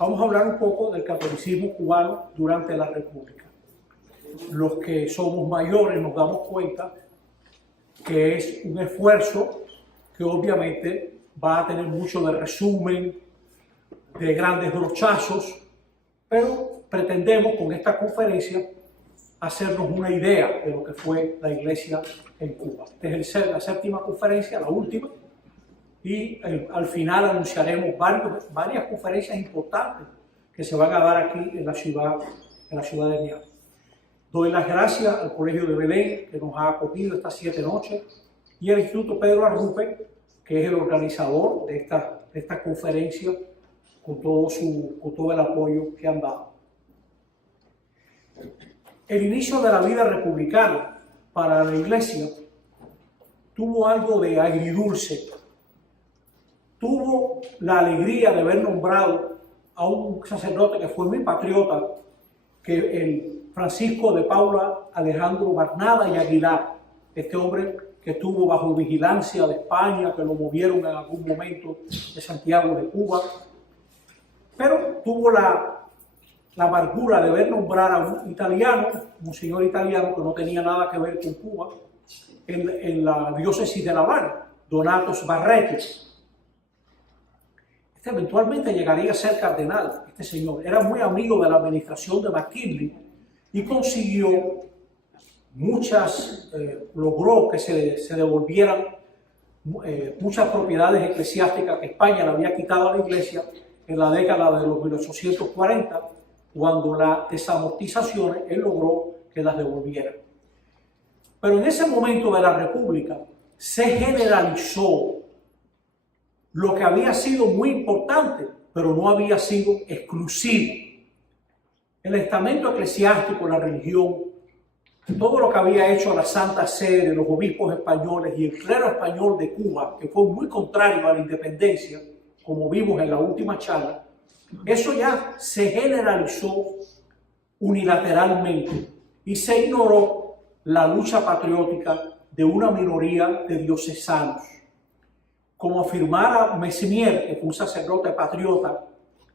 vamos a hablar un poco del catolicismo cubano durante la República. Los que somos mayores nos damos cuenta que es un esfuerzo que obviamente va a tener mucho de resumen, de grandes brochazos, pero pretendemos con esta conferencia hacernos una idea de lo que fue la Iglesia en Cuba. Esta es la séptima conferencia, la última, y al final anunciaremos varias conferencias importantes que se van a dar aquí en la ciudad de Miami. Doy las gracias al Colegio de Belén, que nos ha acogido estas 7 noches, y al Instituto Pedro Arrupe, que es el organizador de esta conferencia, con todo el apoyo que han dado. El inicio de la vida republicana para la Iglesia tuvo algo de agridulce. Tuvo la alegría de haber nombrado a un sacerdote que fue muy patriota, que el Francisco de Paula Alejandro Barnada y Aguilar, este hombre que estuvo bajo vigilancia de España, que lo movieron en algún momento de Santiago de Cuba, pero tuvo la amargura de ver nombrar a un italiano, un señor italiano que no tenía nada que ver con Cuba, en la diócesis de La Habana, Donato Sbarretti. Este eventualmente llegaría a ser cardenal, este señor. Era muy amigo de la administración de McKinley y consiguió logró que se devolvieran muchas propiedades eclesiásticas que España le había quitado a la Iglesia en la década de los 1840, cuando las desamortizaciones él logró que las devolvieran. Pero en ese momento de la República se generalizó lo que había sido muy importante, pero no había sido exclusivo. El estamento eclesiástico, la religión, todo lo que había hecho la Santa Sede, los obispos españoles y el clero español de Cuba, que fue muy contrario a la independencia, como vimos en la última charla, eso ya se generalizó unilateralmente y se ignoró la lucha patriótica de una minoría de diocesanos. Como afirmara Messimier, que fue un sacerdote patriota,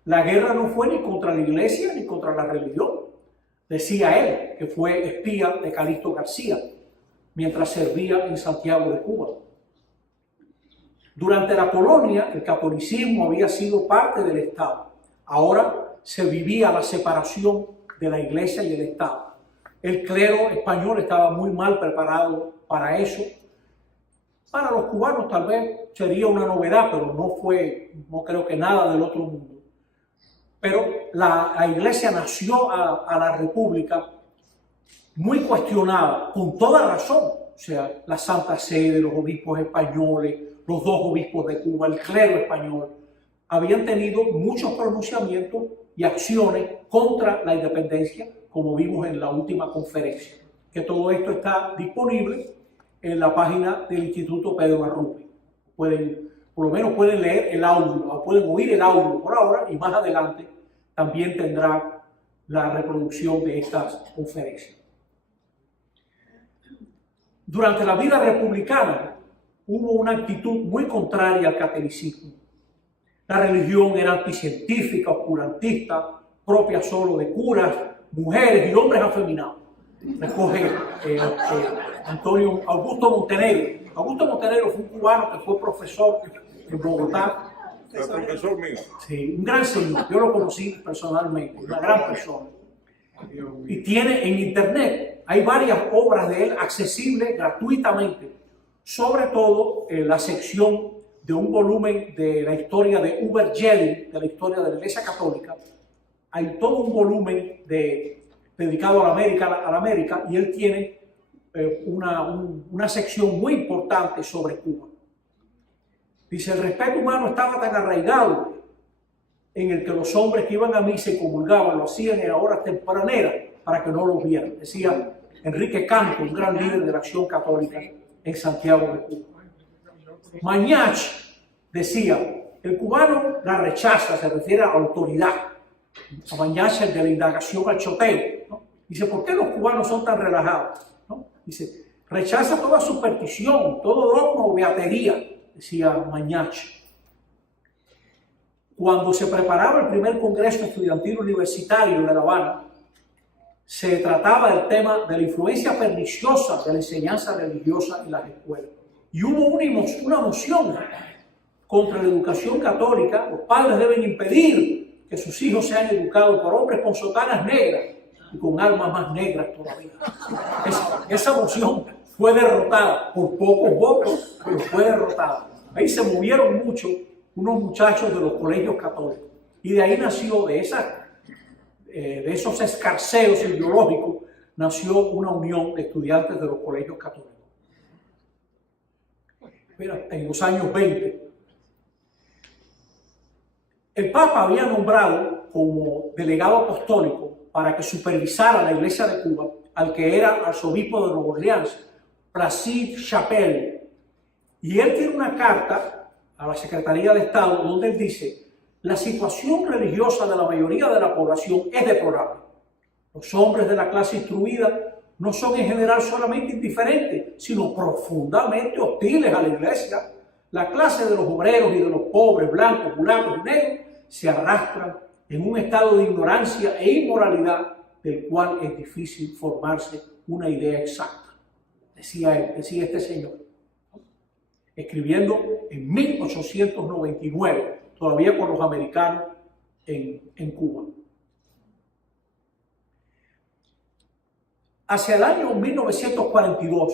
la guerra no fue ni contra la Iglesia ni contra la religión. Decía él, que fue espía de Calixto García, mientras servía en Santiago de Cuba. Durante la colonia, el catolicismo había sido parte del Estado. Ahora se vivía la separación de la Iglesia y el Estado. El clero español estaba muy mal preparado para eso. Para los cubanos tal vez sería una novedad, pero no creo que nada del otro mundo. Pero la Iglesia nació a la República muy cuestionada, con toda razón. O sea, la Santa Sede, los obispos españoles, los 2 obispos de Cuba, el clero español, habían tenido muchos pronunciamientos y acciones contra la independencia, como vimos en la última conferencia. Que todo esto está disponible en la página del Instituto Pedro Arrupe. Por lo menos pueden leer el audio, o pueden oír el audio por ahora, y más adelante también tendrá la reproducción de estas conferencias. Durante la vida republicana hubo una actitud muy contraria al catolicismo. La religión era anticientífica, oscurantista, propia solo de curas, mujeres y hombres afeminados. Recoge Antonio Augusto Montenegro. Augusto Montenegro fue un cubano que fue profesor en Bogotá. ¿El profesor mío? Sí, un gran señor. Yo lo conocí personalmente, una gran persona. Y tiene en internet, hay varias obras de él accesibles gratuitamente. Sobre todo la sección de un volumen de la historia de Uber Jedi, de la historia de la Iglesia Católica. Hay todo un volumen dedicado a la América, y él tiene una sección muy importante sobre Cuba. Dice, el respeto humano estaba tan arraigado en el que los hombres que iban a misa y comulgaban lo hacían en horas tempraneras para que no los vieran. Decía Enrique Canto, un gran líder de la Acción Católica en Santiago de Cuba. Mañach decía, el cubano la rechaza, se refiere a la autoridad. A Mañach, el de la indagación al choteo, ¿no? Dice, ¿por qué los cubanos son tan relajados? ¿No? Dice, rechaza toda superstición, todo dogma o beatería, decía Mañach. Cuando se preparaba el primer Congreso Estudiantil Universitario de La Habana, se trataba del tema de la influencia perniciosa de la enseñanza religiosa en las escuelas. Y hubo una moción contra la educación católica. Los padres deben impedir que sus hijos sean educados por hombres con sotanas negras y con almas más negras todavía. Esa moción fue derrotada por pocos votos, pero fue derrotada. Ahí se movieron mucho unos muchachos de los colegios católicos. Y de ahí nació, de esos escarceos ideológicos, nació una unión de estudiantes de los colegios católicos. Mira, en los años 20, el Papa había nombrado como delegado apostólico para que supervisara la Iglesia de Cuba al que era arzobispo de Nueva Orleans, Placide Chapelle. Y él tiene una carta a la Secretaría de Estado donde él dice: la situación religiosa de la mayoría de la población es deplorable. Los hombres de la clase instruida no son en general solamente indiferentes, sino profundamente hostiles a la Iglesia. La clase de los obreros y de los pobres, blancos, mulatos y negros, se arrastran en un estado de ignorancia e inmoralidad del cual es difícil formarse una idea exacta. Decía él, decía este señor, escribiendo en 1899, todavía con los americanos en Cuba. Hacia el año 1942,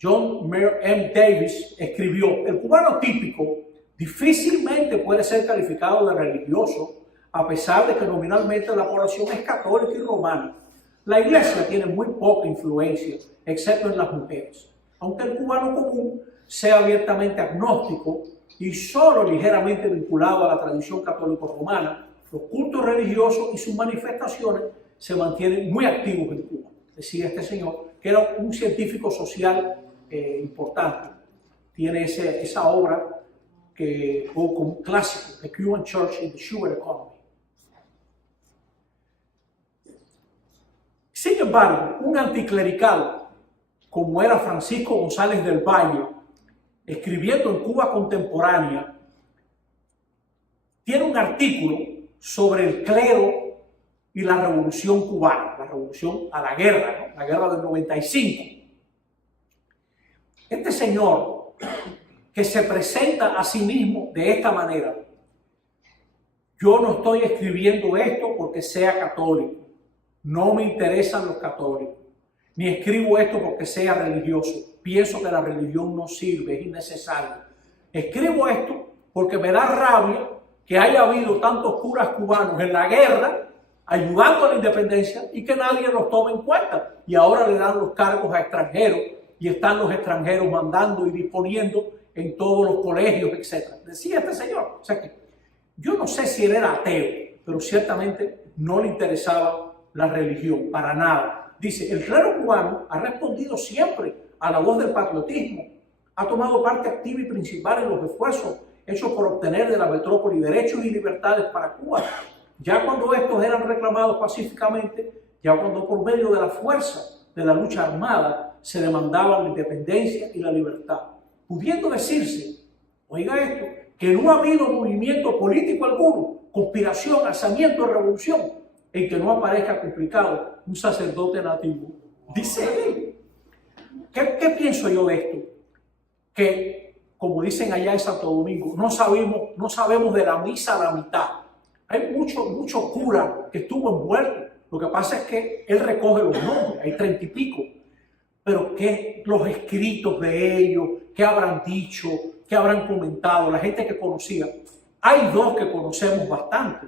John Mayer M. Davis escribió: el cubano típico difícilmente puede ser calificado de religioso, a pesar de que nominalmente la población es católica y romana. La Iglesia tiene muy poca influencia, excepto en las mujeres. Aunque el cubano común sea abiertamente agnóstico y solo ligeramente vinculado a la tradición católico-romana, los cultos religiosos y sus manifestaciones se mantienen muy activos en Cuba. Decía este señor, que era un científico social importante. Tiene esa obra como un clásico, The Cuban Church in the Sugar Economy. Sin embargo, un anticlerical como era Francisco González del Valle, escribiendo en Cuba Contemporánea, tiene un artículo sobre el clero y la revolución cubana, la revolución a la guerra, ¿no? La guerra del 95. Este señor, que se presenta a sí mismo de esta manera: yo no estoy escribiendo esto porque sea católico, no me interesan los católicos, ni escribo esto porque sea religioso, pienso que la religión no sirve, es innecesaria. Escribo esto porque me da rabia que haya habido tantos curas cubanos en la guerra ayudando a la independencia y que nadie los tome en cuenta. Y ahora le dan los cargos a extranjeros y están los extranjeros mandando y disponiendo en todos los colegios, etc. Decía este señor. O sea que yo no sé si él era ateo, pero ciertamente no le interesaba la religión para nada. Dice: el clero cubano ha respondido siempre a la voz del patriotismo, ha tomado parte activa y principal en los esfuerzos hechos por obtener de la metrópoli derechos y libertades para Cuba, ya cuando estos eran reclamados pacíficamente, ya cuando por medio de la fuerza de la lucha armada se demandaban la independencia y la libertad, pudiendo decirse, oiga esto, que no ha habido movimiento político alguno, conspiración, alzamiento, revolución, en que no aparezca complicado un sacerdote nativo. Dice él. ¿Qué pienso yo de esto? Que, como dicen allá en Santo Domingo, no sabemos de la misa a la mitad. Hay mucho cura que estuvo envuelto. Lo que pasa es que él recoge los nombres, hay 30 y pico. Pero que los escritos de ellos, qué habrán dicho, qué habrán comentado, la gente que conocía. Hay dos que conocemos bastante,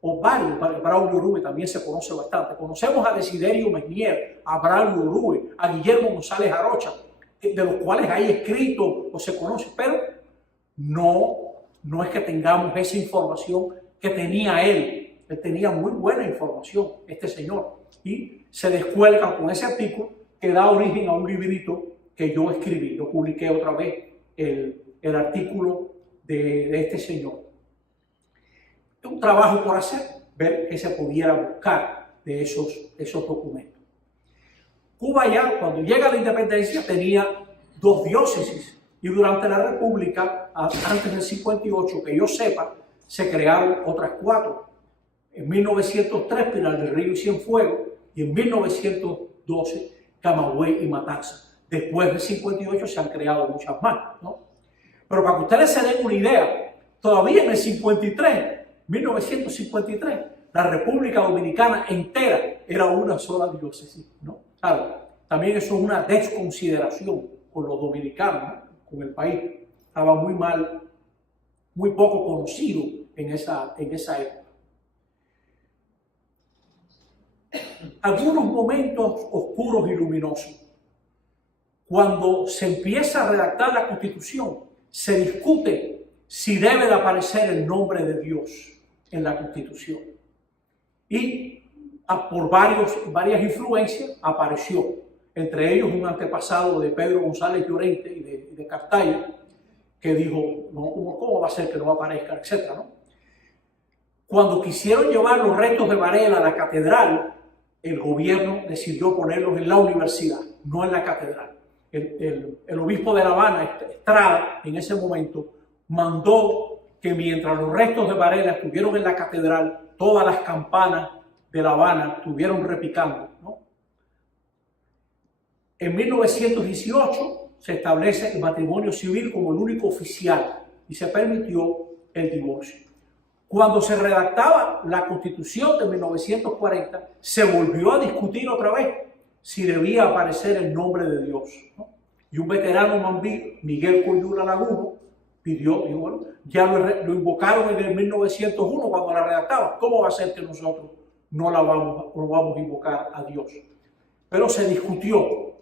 o varios. Braulio Urube también se conoce bastante. Conocemos a Desiderio Mesnier, a Braulio Urube, a Guillermo González Arocha, de los cuales hay escritos o se conoce, pero no es que tengamos esa información que tenía él. Él tenía muy buena información, este señor, y se descuelga con ese artículo que da origen a un librito que yo escribí. Yo publiqué otra vez el artículo de este señor. Un trabajo por hacer, ver qué se pudiera buscar de esos documentos. Cuba ya, cuando llega a la independencia, tenía 2 diócesis y durante la República antes del 58, que yo sepa, se crearon otras 4. En 1903, Pinar del Río y Cienfuegos, y en 1912, Camagüey y Matanzas. Después del 58 se han creado muchas más, ¿no? Pero para que ustedes se den una idea, todavía en el 53, 1953, la República Dominicana entera era una sola diócesis, ¿no? Claro, también eso es una desconsideración con los dominicanos, ¿no? Con el país. Estaba muy mal, muy poco conocido en esa época. Algunos momentos oscuros y luminosos. Cuando se empieza a redactar la Constitución, se discute si debe de aparecer el nombre de Dios en la Constitución. Y por varias influencias apareció, entre ellos un antepasado de Pedro González Llorente y de Cartaya, que dijo, no, ¿cómo va a ser que no aparezca?, etcétera, ¿no? Cuando quisieron llevar los restos de Varela a la catedral, el gobierno decidió ponerlos en la universidad, no en la catedral. El obispo de La Habana, Estrada, en ese momento, mandó que mientras los restos de Varela estuvieron en la catedral, todas las campanas de La Habana estuvieron repicando, ¿no? En 1918 se establece el matrimonio civil como el único oficial y se permitió el divorcio. Cuando se redactaba la Constitución de 1940, se volvió a discutir otra vez si debía aparecer el nombre de Dios, ¿no? Y un veterano mambí, Miguel Coyula Laguno, pidió, y bueno, ya lo invocaron en el 1901 cuando la redactaban. ¿Cómo va a ser que nosotros no vamos a invocar a Dios? Pero se discutió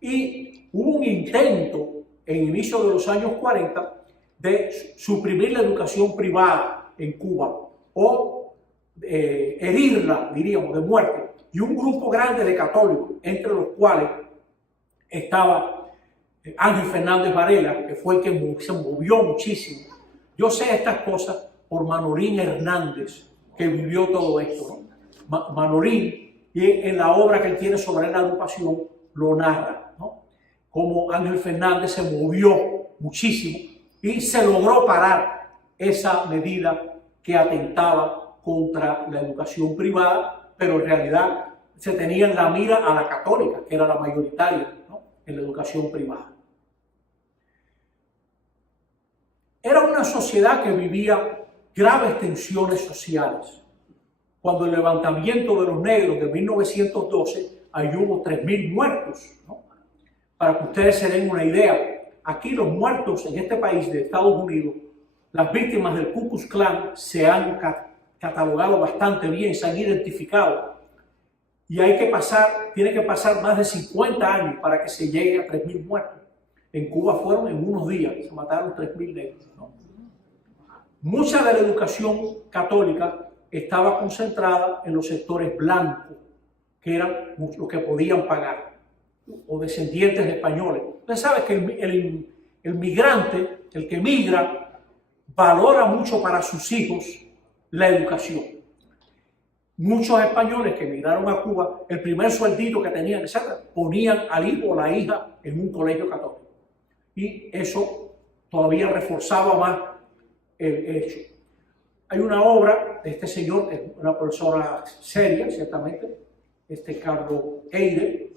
y hubo un intento en el inicio de los años 40 de suprimir la educación privada en Cuba o herirla, diríamos, de muerte. Y un grupo grande de católicos, entre los cuales estaba Ángel Fernández Varela, que fue el que se movió muchísimo. Yo sé estas cosas por Manolín Hernández, que vivió todo esto, ¿no? Manolín, y en la obra que él tiene sobre la agrupación, lo narra, ¿no? Cómo Ángel Fernández se movió muchísimo y se logró parar esa medida que atentaba contra la educación privada, pero en realidad se tenía en la mira a la católica, que era la mayoritaria, ¿no?, en la educación privada. Era una sociedad que vivía graves tensiones sociales. Cuando el levantamiento de los negros de 1912, ahí hubo 3.000 muertos, ¿no? Para que ustedes se den una idea, aquí los muertos en este país de Estados Unidos, las víctimas del Ku Klux Klan se han catalogado bastante bien, se han identificado. Y tiene que pasar más de 50 años para que se llegue a 3.000 muertos. En Cuba fueron en unos días, se mataron 3.000 negros, ¿no? Mucha de la educación católica estaba concentrada en los sectores blancos, que eran los que podían pagar, o descendientes de españoles. Usted sabe que el migrante, el que migra, valora mucho para sus hijos la educación. Muchos españoles que emigraron a Cuba, el primer sueldito que tenían, etc., ponían al hijo o la hija en un colegio católico. Y eso todavía reforzaba más el hecho. Hay una obra de este señor, que es una persona seria, ciertamente, Carlos Eire,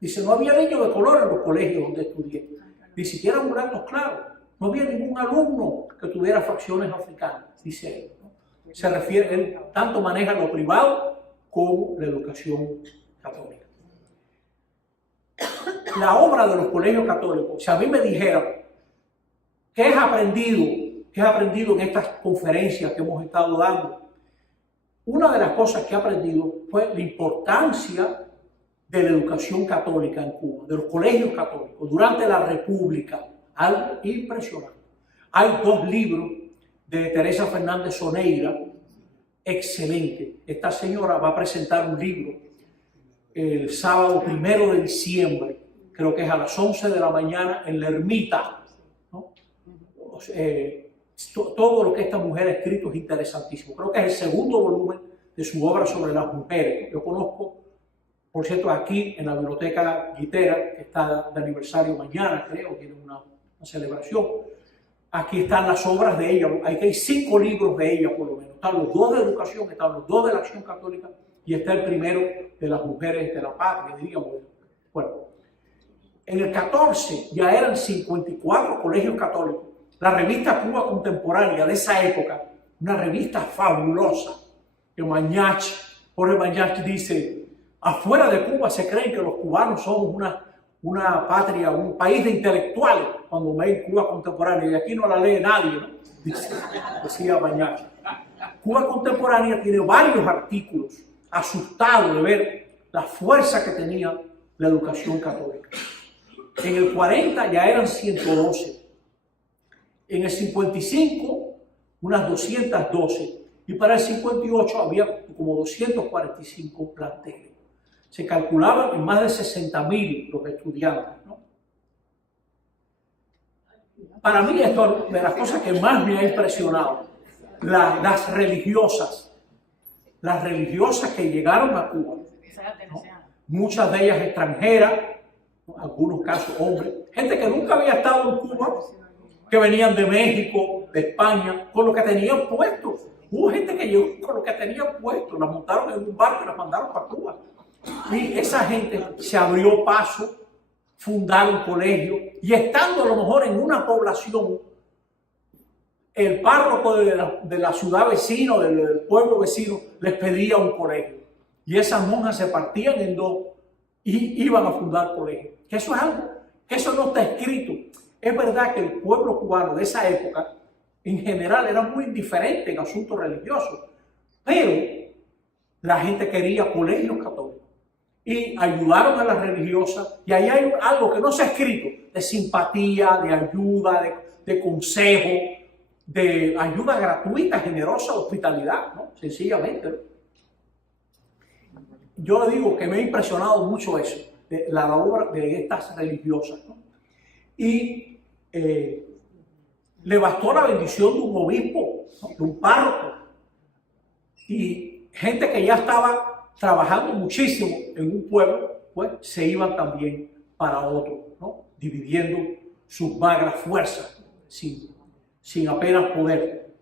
dice: no había niños de color en los colegios donde estudié, ni siquiera mulatos claros, no había ningún alumno que tuviera facciones africanas, dice él, ¿no? Se refiere, él tanto maneja lo privado como la educación católica. La obra de los colegios católicos, si a mí me dijeran ¿qué has aprendido en estas conferencias que hemos estado dando? Una de las cosas que he aprendido fue la importancia de la educación católica en Cuba, de los colegios católicos durante la República. Algo impresionante. Hay 2 libros de Teresa Fernández Soneira, excelente. Esta señora va a presentar un libro el sábado 1 de diciembre, creo que es a las 11 de la mañana en la Ermita, ¿no? Todo lo que esta mujer ha escrito es interesantísimo. Creo que es el 2º volumen de su obra sobre las mujeres. Yo conozco, por cierto, aquí en la Biblioteca Guitera, que está de aniversario mañana, creo, tiene una celebración. Aquí están las obras de ella. Aquí hay 5 libros de ella, por lo menos. Están los 2 de educación, están los 2 de la Acción Católica y está el primero de las mujeres de la patria, diríamos. Bueno, en el 14 ya eran 54 colegios católicos. La revista Cuba Contemporánea de esa época, una revista fabulosa, que Jorge Mañach dice: afuera de Cuba se creen que los cubanos somos una patria, un país de intelectuales, cuando ven Cuba Contemporánea, y aquí no la lee nadie, ¿no? Decía Mañach. Cuba Contemporánea tiene varios artículos, asustado de ver la fuerza que tenía la educación católica. En el 40 ya eran 112, en el 55 unas 212, y para el 58 había como 245 planteles. Se calculaban en más de 60.000 los estudiantes, ¿no? Para mí esto es de las cosas que más me ha impresionado. Las religiosas que llegaron a Cuba, ¿no? Muchas de ellas extranjeras, ¿no? Algunos casos hombres, gente que nunca había estado en Cuba, que venían de México, de España, con lo que tenían puesto. Hubo gente que llegó con lo que tenían puesto, las montaron en un barco y las mandaron para Cuba. Y esa gente se abrió paso, fundaron colegio, y estando a lo mejor en una población, el párroco de la ciudad vecina, del pueblo vecino, les pedía un colegio. Y esas monjas se partían en 2 y iban a fundar colegios. Que eso es algo, que eso no está escrito. Es verdad que el pueblo cubano de esa época, en general, era muy indiferente en asuntos religiosos, pero la gente quería colegios católicos y ayudaron a las religiosas, y ahí hay algo que no se ha escrito, de simpatía, de ayuda, de consejo, de ayuda gratuita, generosa, hospitalidad, ¿no? Sencillamente, ¿no? Yo digo que me ha impresionado mucho eso, de la obra de estas religiosas, ¿no? Y le bastó la bendición de un obispo, ¿no? De un párroco, y gente que ya estaba trabajando muchísimo en un pueblo, pues se iban también para otro, ¿no? Dividiendo sus magras fuerzas sin apenas poder.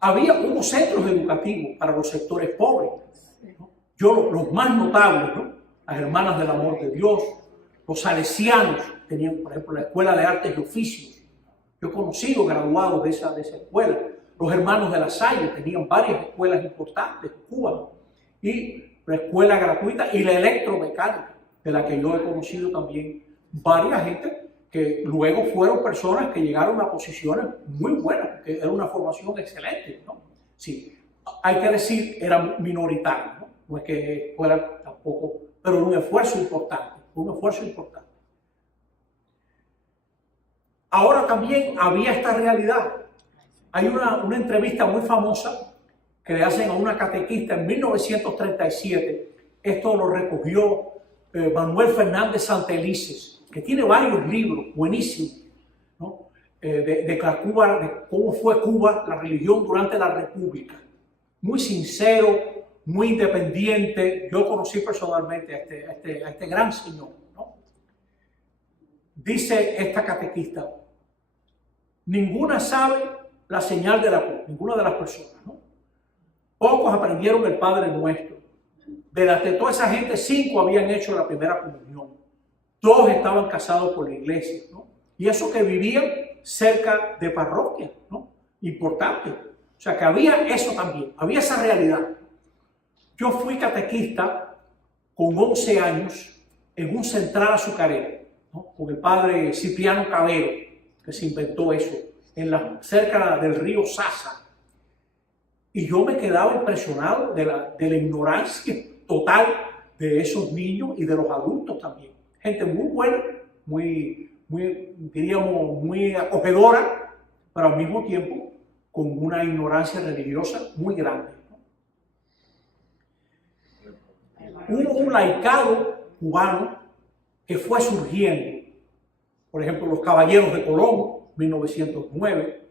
Había unos centros educativos para los sectores pobres, ¿no? Los más notables, ¿no? Las Hermanas del Amor de Dios, los salesianos tenían, por ejemplo, la Escuela de Artes y Oficios. Yo he conocido graduados de esa escuela. Los Hermanos de la Salle tenían varias escuelas importantes en Cuba, y la escuela gratuita y la electromecánica, de la que yo he conocido también varias gente que luego fueron personas que llegaron a posiciones muy buenas, que era una formación excelente, ¿no? Sí, hay que decir, era minoritario, ¿no? No es que fuera tampoco, pero un esfuerzo importante, Ahora también había esta realidad. Hay una entrevista muy famosa que le hacen a una catequista en 1937. Esto lo recogió Manuel Fernández Santelices, que tiene varios libros buenísimos, ¿no? de Cuba, de cómo fue Cuba, la religión durante la República. Muy sincero, muy independiente. Yo conocí personalmente a este gran señor, ¿no? Dice esta catequista: ninguna sabe la señal de la cruz, ninguna de las personas, ¿no? Pocos aprendieron el Padre Nuestro. De toda esa gente, 5 habían hecho la primera comunión. 2 estaban casados por la iglesia, ¿no? Y eso que vivían cerca de parroquias, ¿no? Importante. O sea que había eso también, había esa realidad. Yo fui catequista con 11 años en un central azucarero, ¿no? Con el padre Cipriano Cabero, que se inventó eso, cerca del río Sasa. Y yo me quedaba impresionado de la ignorancia total de esos niños y de los adultos también. Gente muy buena, diríamos, muy acogedora, pero al mismo tiempo con una ignorancia religiosa muy grande, ¿no? Hubo un laicado cubano que fue surgiendo. Por ejemplo, los Caballeros de Colón, 1909,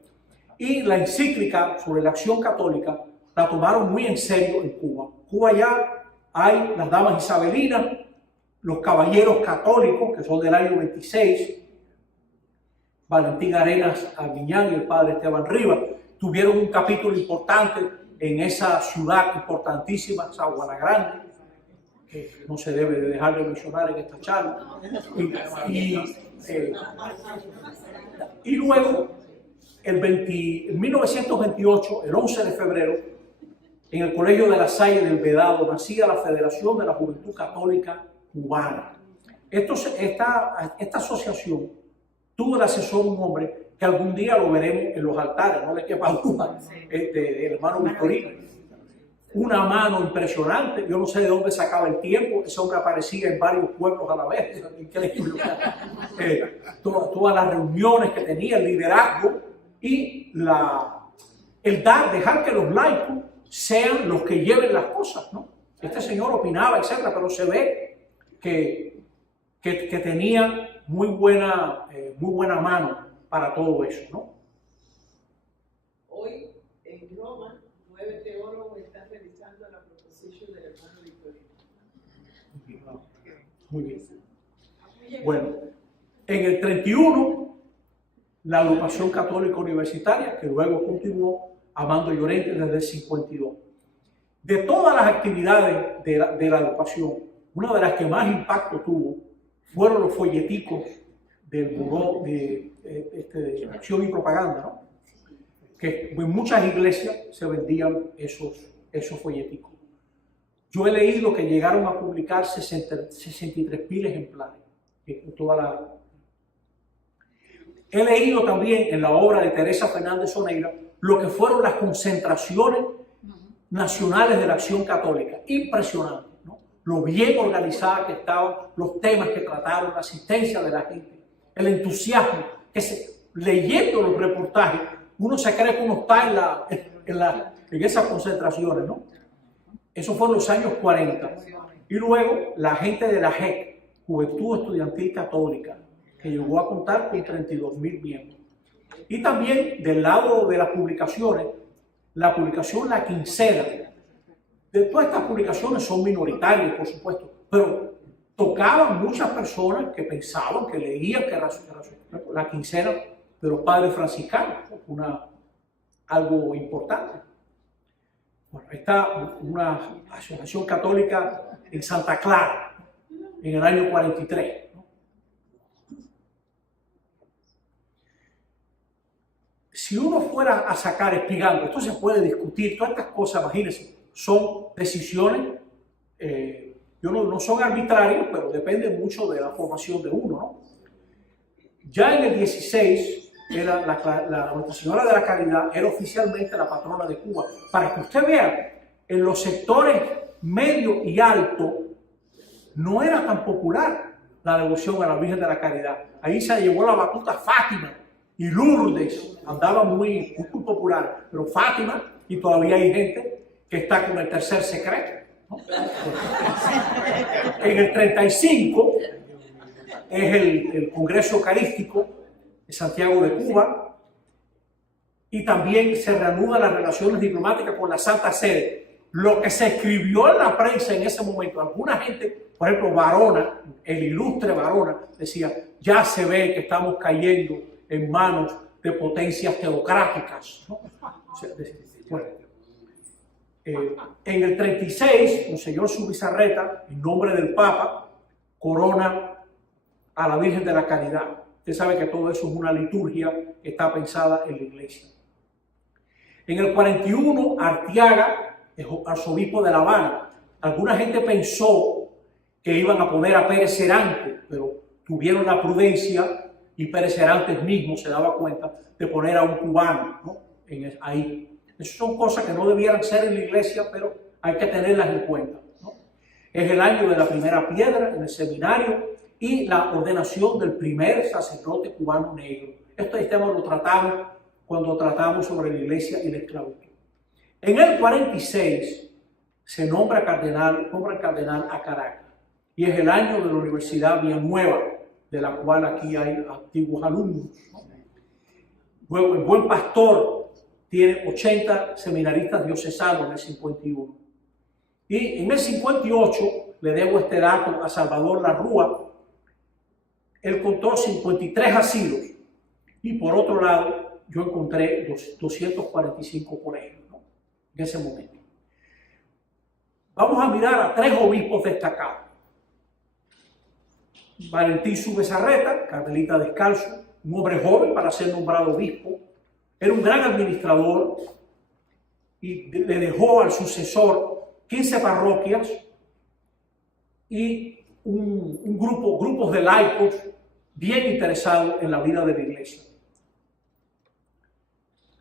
y la encíclica sobre la acción católica la tomaron muy en serio en Cuba. Cuba ya hay las damas isabelinas, los caballeros católicos, que son del año 26, Valentín Arenas Arguiñán y el padre Esteban Rivas, tuvieron un capítulo importante en esa ciudad importantísima, Sabana Grande, que no se debe de dejar de mencionar en esta charla. Y luego, en 1928, el 11 de febrero, en el Colegio de la Salle del Vedado, nacía la Federación de la Juventud Católica Cubana. Esta asociación tuvo de asesor un hombre que algún día lo veremos en los altares, no le quepa duda, el hermano Victorino. Una mano impresionante, yo no sé de dónde sacaba el tiempo, ese hombre aparecía en varios pueblos a la vez, increíble. Todas las reuniones que tenía, el liderazgo y dejar que los laicos sean los que lleven las cosas, ¿no? Este señor opinaba, etcétera, pero se ve que tenía muy buena mano para todo eso, ¿no? Hoy en Roma, 9 teólogos están realizando la proposición del hermano Victorino. Muy bien. Bueno, en el 31, la agrupación católica universitaria, que luego continuó, Amando Llorente desde el 52. De todas las actividades de la agrupación, una de las que más impacto tuvo fueron los folleticos del Buró de Acción y Propaganda, ¿no? Que en muchas iglesias se vendían esos folleticos. Yo he leído que llegaron a publicar 63,000 ejemplares. He leído también en la obra de Teresa Fernández Oneira lo que fueron las concentraciones nacionales de la Acción Católica. Impresionante, ¿no? Lo bien organizada que estaban, los temas que trataron, la asistencia de la gente, el entusiasmo, leyendo los reportajes, uno se cree que uno está en esas concentraciones, ¿no? Eso fue en los años 40. Y luego la gente de la JEC, Juventud Estudiantil Católica, que llegó a contar con 32,000 miembros. Y también del lado de las publicaciones, la publicación La Quincena. De todas estas publicaciones son minoritarias, por supuesto, pero tocaban muchas personas que pensaban, que leían que era La Quincena de los padres franciscanos, algo importante. Bueno, está una asociación católica en Santa Clara, en el año 43. Si uno fuera a sacar espigando, esto se puede discutir, todas estas cosas, imagínense, son decisiones, no son arbitrarias, pero depende mucho de la formación de uno, ¿no? Ya en el 16, Nuestra Señora de la Caridad era oficialmente la patrona de Cuba. Para que usted vea, en los sectores medio y alto no era tan popular la devoción a la Virgen de la Caridad. Ahí se llevó la batuta Fátima. Y Lourdes andaba muy popular, pero Fátima, y todavía hay gente que está con el tercer secreto, ¿no? En el 35 es el Congreso Eucarístico de Santiago de Cuba, y también se reanudan las relaciones diplomáticas con la Santa Sede. Lo que se escribió en la prensa en ese momento, alguna gente, por ejemplo, Varona, el ilustre Varona, decía, ya se ve que estamos cayendo en manos de potencias teocráticas, ¿no? Bueno, en el 36, Monseñor Zubizarreta, en nombre del Papa, corona a la Virgen de la Caridad. Usted sabe que todo eso es una liturgia que está pensada en la iglesia. En el 41, Arteaga, el arzobispo de La Habana. Alguna gente pensó que iban a poner a Pérez Cerante, pero tuvieron la prudencia, y Pérez Cerantes mismo se daba cuenta de poner a un cubano, ¿no? Ahí. Esas son cosas que no debieran ser en la iglesia, pero hay que tenerlas en cuenta, ¿no? Es el año de la primera piedra en el seminario y la ordenación del primer sacerdote cubano negro. Este tema lo tratamos cuando tratamos sobre la iglesia y la esclavitud. En el 46 se nombra cardenal a Caracas, y es el año de la Universidad Villanueva, de la cual aquí hay antiguos alumnos, ¿no? Luego, el Buen Pastor tiene 80 seminaristas diocesanos en el 51. Y en el 58, le debo este dato a Salvador Larrúa, él contó 53 asilos, y por otro lado yo encontré 245 colegios, ¿no? En ese momento. Vamos a mirar a 3 obispos destacados. Valentín Zubizarreta, carmelita descalzo, un hombre joven para ser nombrado obispo, era un gran administrador y le dejó al sucesor 15 parroquias y grupos de laicos bien interesados en la vida de la iglesia.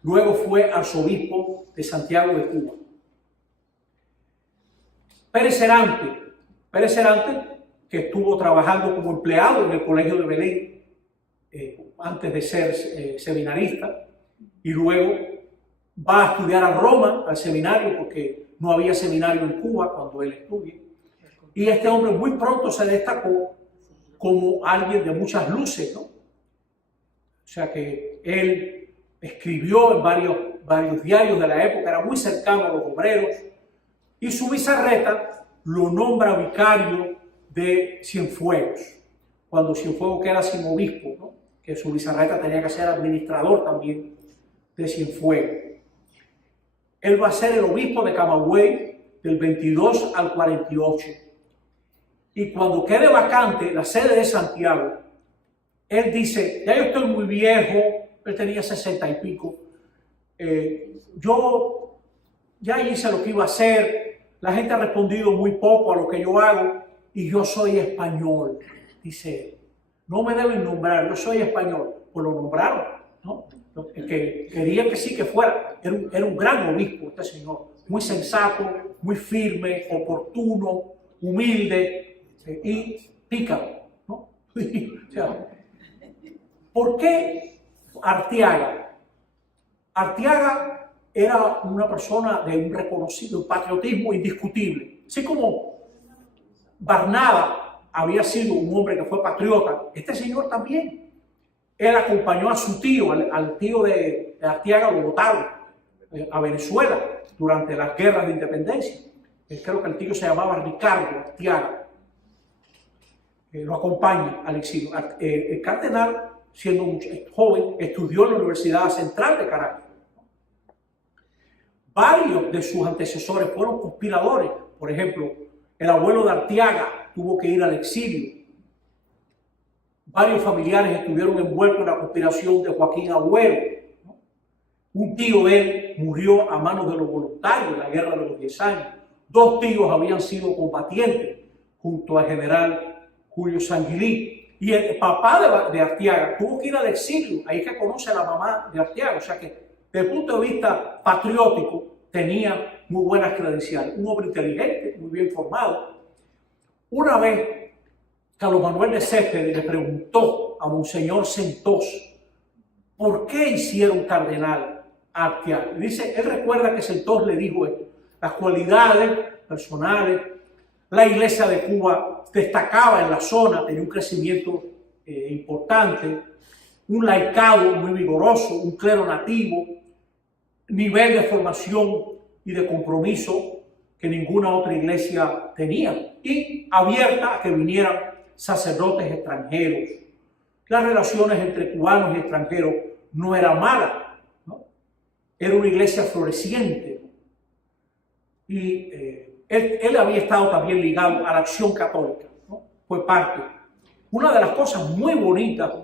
Luego fue arzobispo de Santiago de Cuba. Pérez Serante, que estuvo trabajando como empleado en el Colegio de Belén antes de ser seminarista, y luego va a estudiar a Roma, al seminario, porque no había seminario en Cuba cuando él estudia. Y este hombre muy pronto se destacó como alguien de muchas luces, ¿no? O sea que él escribió en varios diarios de la época, era muy cercano a los obreros, y Zubizarreta lo nombra vicario de Cienfuegos, cuando Cienfuegos queda sin obispo, ¿no? Que Zubizarreta tenía que ser administrador también de Cienfuegos. Él va a ser el obispo de Camagüey del 22 al 48. Y cuando quede vacante la sede de Santiago, él dice, ya yo estoy muy viejo, él tenía 60 y pico, yo ya hice lo que iba a hacer, la gente ha respondido muy poco a lo que yo hago y yo soy español, dice él. No me deben nombrar, yo soy español. Pues lo nombraron, ¿no? Que querían que sí que fuera. Era un gran obispo este señor, muy sensato, muy firme, oportuno, humilde y pícaro, ¿no? O sea, ¿por qué Arteaga? Arteaga era una persona de un reconocido patriotismo indiscutible. Así como Barnaba había sido un hombre que fue patriota, este señor también. Él acompañó a su tío, al tío de Arteaga, lo votaron a Venezuela durante las guerras de independencia. Creo que el tío se llamaba Ricardo Arteaga. Lo acompaña al exilio. El cardenal, siendo joven, estudió en la Universidad Central de Caracas. Varios de sus antecesores fueron conspiradores. Por ejemplo, el abuelo de Arteaga tuvo que ir al exilio. Varios familiares estuvieron envueltos en la conspiración de Joaquín Agüero, ¿no? Un tío de él murió a manos de los voluntarios en la guerra de los 10 años. 2 tíos habían sido combatientes junto al general Julio Sanguilí. Y el papá de Arteaga tuvo que ir al exilio. Ahí es que conoce a la mamá de Arteaga. O sea que, desde el punto de vista patriótico, tenía muy buenas credenciales. Un hombre inteligente, muy bien formado. Una vez, Carlos Manuel de Céspedes le preguntó a Monseñor Centós por qué hicieron cardenal a Arteaga. Dice, él recuerda que Centós le dijo esto: las cualidades personales, la iglesia de Cuba destacaba en la zona, tenía un crecimiento importante, un laicado muy vigoroso, un clero nativo, nivel de formación y de compromiso que ninguna otra iglesia tenía, y abierta a que vinieran sacerdotes extranjeros. Las relaciones entre cubanos y extranjeros no eran malas, ¿no? Era una iglesia floreciente. Y él había estado también ligado a la Acción Católica, ¿no? Fue parte. Una de las cosas muy bonitas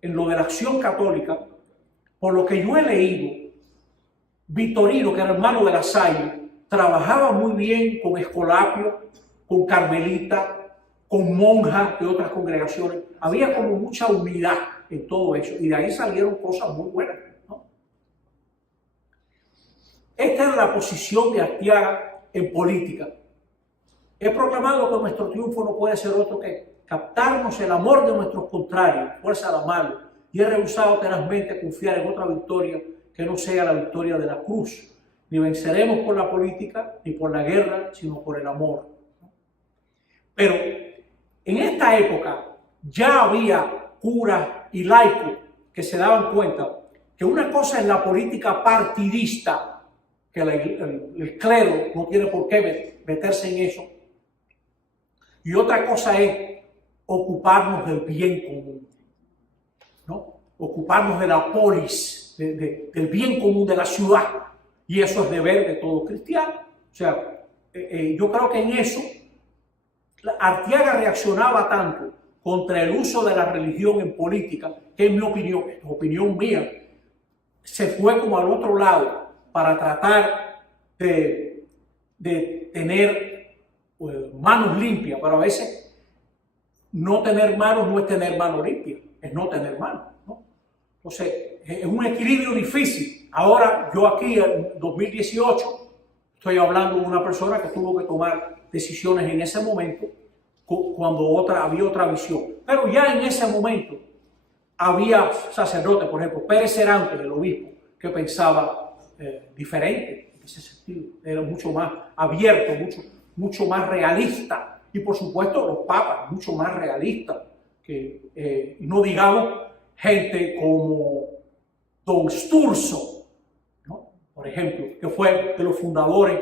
en lo de la Acción Católica, por lo que yo he leído, Vitorino, que era hermano de La Salle, trabajaba muy bien con Escolapio, con Carmelita, con monjas de otras congregaciones. Había como mucha unidad en todo eso, y de ahí salieron cosas muy buenas, ¿no? Esta es la posición de Arteaga en política. He proclamado que nuestro triunfo no puede ser otro que captarnos el amor de nuestros contrarios, fuerza de amarlo, y he rehusado tenazmente confiar en otra victoria que no sea la victoria de la cruz. Ni venceremos por la política ni por la guerra, sino por el amor. Pero en esta época ya había curas y laicos que se daban cuenta que una cosa es la política partidista, que el clero no tiene por qué meterse en eso, y otra cosa es ocuparnos del bien común, ¿no? ocuparnos de la polis, del bien común de la ciudad. Y eso es deber de todo cristiano. O sea, yo creo que en eso Arteaga reaccionaba tanto contra el uso de la religión en política, que en mi opinión, es opinión mía, se fue como al otro lado para tratar de tener manos limpias, pero a veces no tener manos no es tener manos limpias, es no tener manos, ¿no? Entonces, es un equilibrio difícil. Ahora, yo aquí en 2018, estoy hablando de una persona que tuvo que tomar decisiones en ese momento, cuando había otra visión. Pero ya en ese momento había sacerdotes, por ejemplo, Pérez Serantes, el obispo, que pensaba diferente en ese sentido. Era mucho más abierto, mucho más realista. Y por supuesto los papas, mucho más realistas. No digamos gente como Don Sturzo, ¿no? Por ejemplo, que fue de los fundadores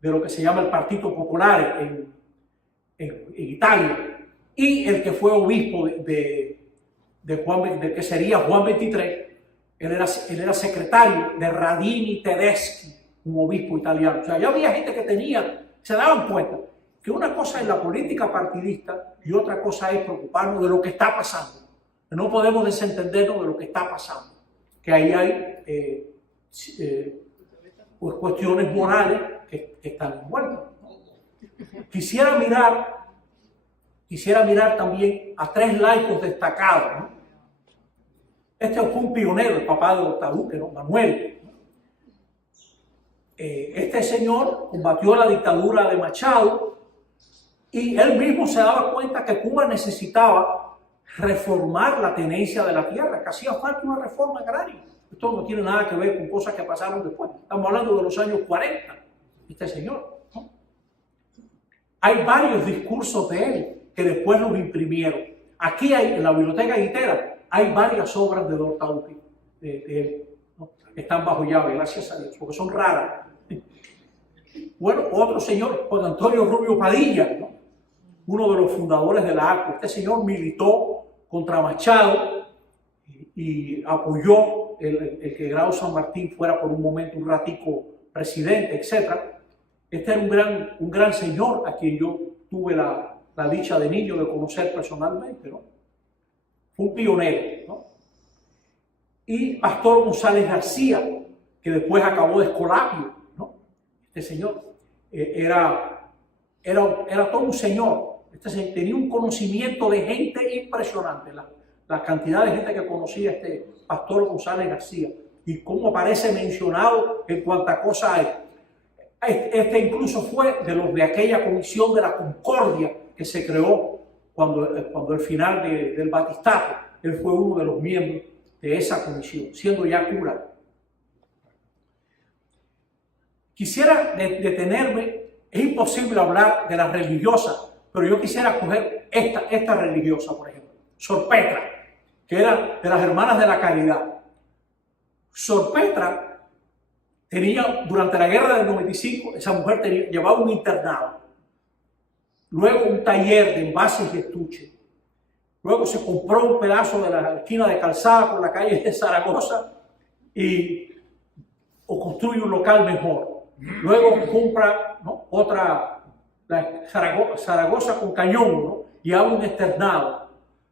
de lo que se llama el Partito Popular en Italia, y el que fue obispo de que sería Juan XXIII, él era secretario de Radini Tedeschi, un obispo italiano. O sea, ya había gente que se daban cuenta que una cosa es la política partidista y otra cosa es preocuparnos de lo que está pasando. No podemos desentendernos de lo que está pasando, que ahí hay pues cuestiones morales que están envueltas. Quisiera mirar también a tres laicos destacados, ¿no? Este fue un pionero, el papá de Hortaduque, ¿no? Manuel. Este señor combatió la dictadura de Machado y él mismo se daba cuenta que Cuba necesitaba reformar la tenencia de la tierra, que hacía falta una reforma agraria. Esto no tiene nada que ver con cosas que pasaron después. Estamos hablando de los años 40, este señor, ¿no? Hay varios discursos de él que después los imprimieron. Aquí en la Biblioteca Guitera hay varias obras de Hortaduque de él, ¿no? Están bajo llave, gracias a Dios, porque son raras. Bueno, otro señor, Juan Antonio Rubio Padilla, ¿no? Uno de los fundadores de la ACU. Este señor militó contra Machado y apoyó el que Grau San Martín fuera por un momento, un ratico, presidente, etc. Este era un gran señor a quien yo tuve la dicha de niño de conocer personalmente, ¿no? Fue un pionero, ¿no? Y Pastor González García, que después acabó de escolapio, ¿no? Este señor era todo un señor. Tenía un conocimiento de gente impresionante, la cantidad de gente que conocía este Pastor González García y cómo aparece mencionado en cuanta cosa hay. Este incluso fue de los de aquella comisión de la Concordia que se creó cuando el final del Batistato. Él fue uno de los miembros de esa comisión, siendo ya cura. Quisiera detenerme, es imposible hablar de las religiosas, pero yo quisiera coger esta religiosa, por ejemplo, Sor Petra, que era de las Hermanas de la Caridad. Sor Petra tenía, durante la guerra del 95, esa mujer llevaba un internado, luego un taller de envases y estuches, luego se compró un pedazo de la esquina de Calzada por la calle de Zaragoza o construye un local mejor, luego compra, ¿no?, Zaragoza con cañón, ¿no?, y abre un externado,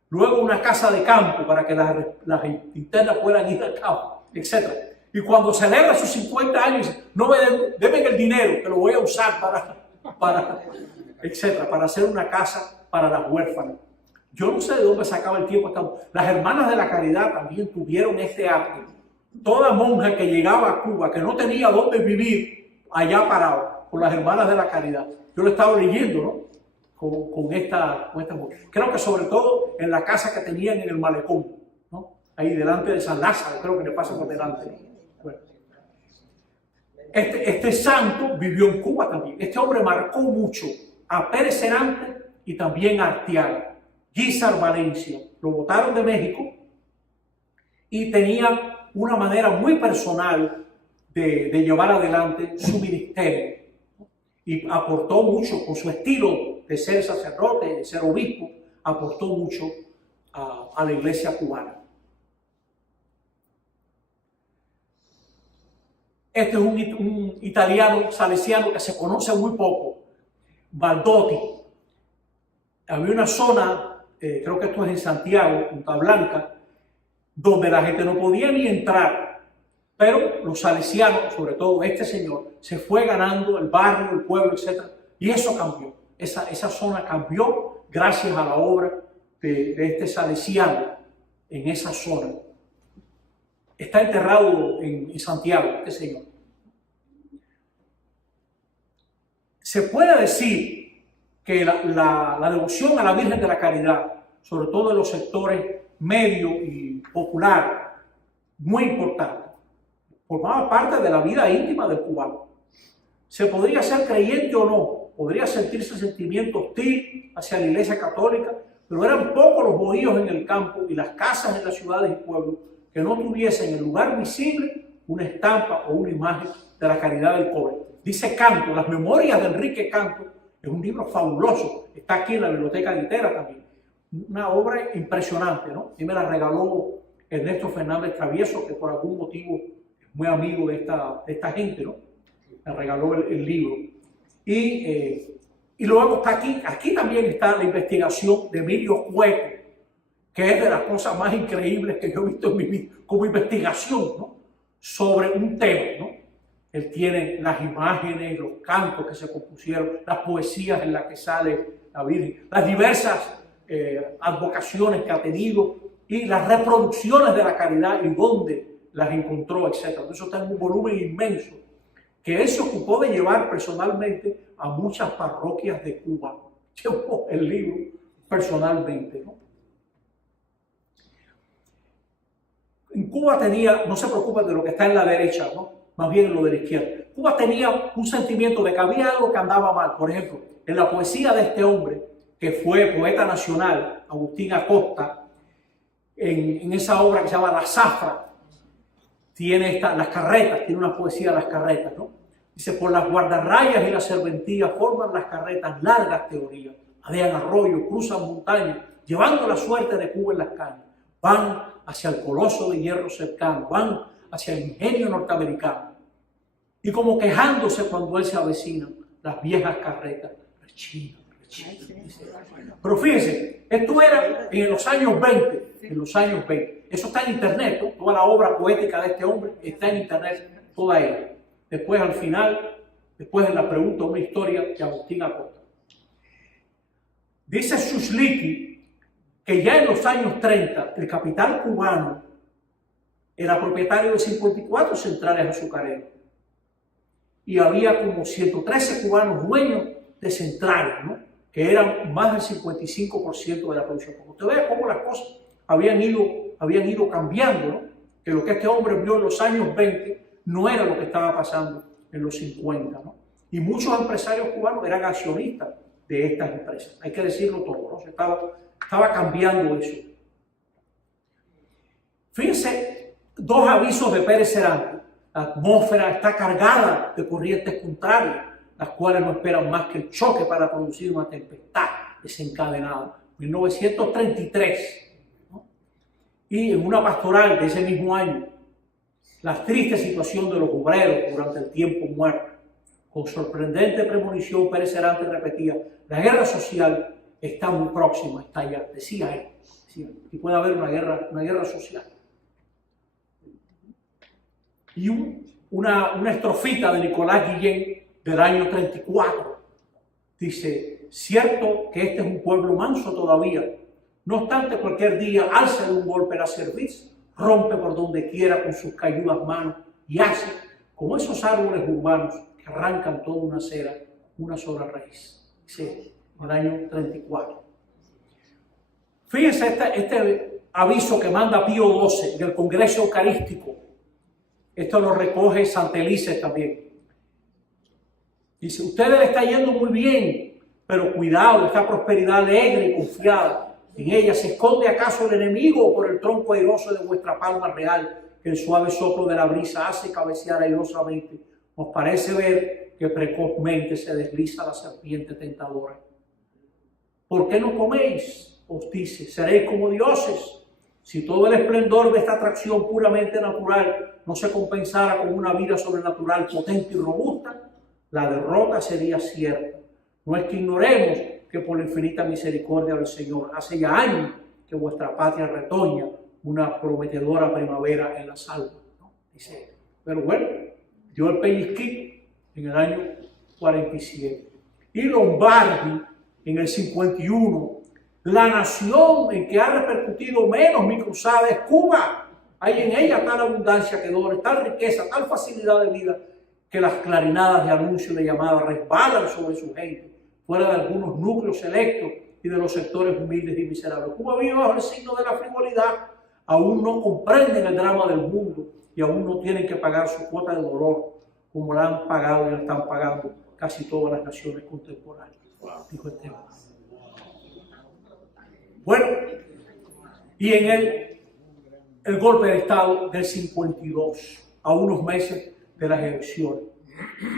luego una casa de campo para que las internas puedan ir al campo, etc. Y cuando celebra sus 50 años, no me deben el dinero, que lo voy a usar etcétera, para hacer una casa para las huérfanas. Yo no sé de dónde sacaba el tiempo. Las Hermanas de la Caridad también tuvieron este arte. Toda monja que llegaba a Cuba, que no tenía dónde vivir, allá parado, con las Hermanas de la Caridad. Yo lo estaba leyendo, ¿no?, con esta mujer. Creo que sobre todo en la casa que tenían en el Malecón, ¿no?, ahí delante de San Lázaro, creo que le pasa por delante, ¿no? Bueno. Este santo vivió en Cuba también. Este hombre marcó mucho a Pérez Serantes y también a Arteaga. Guízar Valencia, lo votaron de México y tenía una manera muy personal de llevar adelante su ministerio y aportó mucho con su estilo de ser sacerdote, de ser obispo, aportó mucho a la iglesia cubana. Este es un italiano salesiano que se conoce muy poco, Baldotti. Había una zona, creo que esto es en Santiago, Punta Blanca, donde la gente no podía ni entrar, pero los salesianos, sobre todo este señor, se fue ganando el barrio, el pueblo, etc. Y eso cambió, esa zona cambió gracias a la obra de este salesiano en esa zona. Está enterrado en Santiago, este señor. Se puede decir que la devoción a la Virgen de la Caridad, sobre todo en los sectores medio y popular, muy importante, formaba parte de la vida íntima del cubano. Se podría ser creyente o no, podría sentirse sentimiento hostil hacia la Iglesia Católica, pero eran pocos los bohíos en el campo y las casas en las ciudades y pueblos que no tuviesen en lugar visible una estampa o una imagen de la Caridad del Cobre. Dice Canto, Las Memorias de Enrique Canto, es un libro fabuloso, está aquí en la Biblioteca Litera también. Una obra impresionante, ¿no? Y me la regaló Ernesto Fernández Travieso, que por algún motivo es muy amigo de esta gente, ¿no? Me regaló el libro. Y luego está aquí también está la investigación de Emilio Cueto, que es de las cosas más increíbles que yo he visto en mi vida, como investigación, ¿no? Sobre un tema, ¿no? Él tiene las imágenes, los cantos que se compusieron, las poesías en las que sale la Virgen, las diversas advocaciones que ha tenido y las reproducciones de la caridad y dónde las encontró, etc. Eso está en un volumen inmenso que él se ocupó de llevar personalmente a muchas parroquias de Cuba. Llevó el libro personalmente, ¿no? En Cuba tenía, no se preocupen de lo que está en la derecha, ¿no? Más bien en lo de la izquierda. Cuba tenía un sentimiento de que había algo que andaba mal. Por ejemplo, en la poesía de este hombre, que fue poeta nacional, Agustín Acosta, en esa obra que se llama La Zafra, tiene las carretas, tiene una poesía de las carretas, ¿no? Dice, por las guardarrayas y las serventías forman las carretas largas teorías, adean arroyos, cruzan montañas, llevando la suerte de Cuba en las cañas. Van hacia el coloso de hierro cercano, van hacia el ingenio norteamericano. Y como quejándose cuando él se avecina, las viejas carretas rechinan. Pero fíjense, esto era en los años 20, Eso está en internet, ¿no? Toda la obra poética de este hombre está en internet, toda ella. Después al final, después de la pregunta, una historia de Agustín Acosta. Dice Suslicky que ya en los años 30 el capital cubano era propietario de 54 centrales azucareras y había como 113 cubanos dueños de centrales, ¿no? Que eran más del 55% de la producción. Como usted ve cómo las cosas habían ido cambiando, ¿no? Que lo que este hombre vio en los años 20 no era lo que estaba pasando en los 50, ¿no? Y muchos empresarios cubanos eran accionistas de estas empresas. Hay que decirlo todo, ¿no? Estaba cambiando eso. Fíjense, dos avisos de Pérez Cerante. La atmósfera está cargada de corrientes contrarias, las cuales no esperan más que el choque para producir una tempestad desencadenada. 1933, ¿no? Y en una pastoral de ese mismo año, la triste situación de los obreros durante el tiempo muerto. Con sorprendente premonición, Pérez Cerante repetía, la guerra social está muy próxima, está ya, decía él. Y puede haber una guerra social. Y una estrofita de Nicolás Guillén del año 34 dice, cierto que este es un pueblo manso todavía, no obstante cualquier día alza un golpe la cerviz, rompe por donde quiera con sus cayudas manos y hace como esos árboles urbanos que arrancan toda una acera, una sola raíz. Dice el año 34. Fíjense este aviso que manda Pío XII del Congreso Eucarístico. Esto lo recoge Santelices también. Dice, ustedes le está yendo muy bien, pero cuidado, esta prosperidad alegre y confiada, en ella se esconde acaso el enemigo por el tronco airoso de vuestra palma real, que el suave soplo de la brisa hace cabecear airosamente. Nos parece ver que precozmente se desliza la serpiente tentadora. ¿Por qué no coméis? Os dice, seréis como dioses. Si todo el esplendor de esta atracción puramente natural no se compensara con una vida sobrenatural potente y robusta, la derrota sería cierta. No es que ignoremos que por la infinita misericordia del Señor, hace ya años que vuestra patria retoña una prometedora primavera en la salva, ¿no? Dice, pero bueno, dio el pellizquito en el año 47. Y Lombardi en el 51. La nación en que ha repercutido menos mi cruzada es Cuba. Hay en ella tal abundancia que dona, tal riqueza, tal facilidad de vida, que las clarinadas de anuncio y de llamada resbalan sobre su gente, fuera de algunos núcleos selectos y de los sectores humildes y miserables. Cuba vive bajo el signo de la frivolidad, aún no comprenden el drama del mundo y aún no tienen que pagar su cuota de dolor, como la han pagado y la están pagando casi todas las naciones contemporáneas, dijo este hombre. Bueno, y en el golpe de Estado del 52, a unos meses de las elecciones.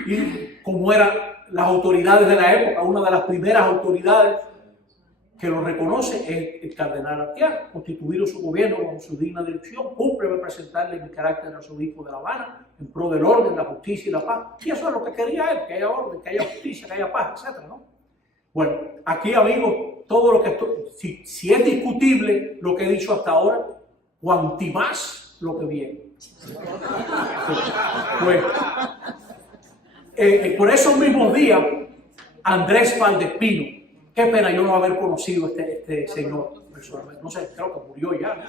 Y como eran las autoridades de la época, una de las primeras autoridades que lo reconoce es el cardenal Arteaga, constituido su gobierno bajo su digna dirección, cumple representarle en el carácter de arzobispo de La Habana, en pro del orden, la justicia y la paz. Y eso es lo que quería él, que haya orden, que haya justicia, que haya paz, etc., ¿no? Bueno, aquí, amigos, todo lo que si es discutible lo que he dicho hasta ahora, cuanti más lo que viene. Pues, por esos mismos días, Andrés Valdespino, qué pena yo no haber conocido este señor personalmente, no sé, creo que murió ya, ¿no?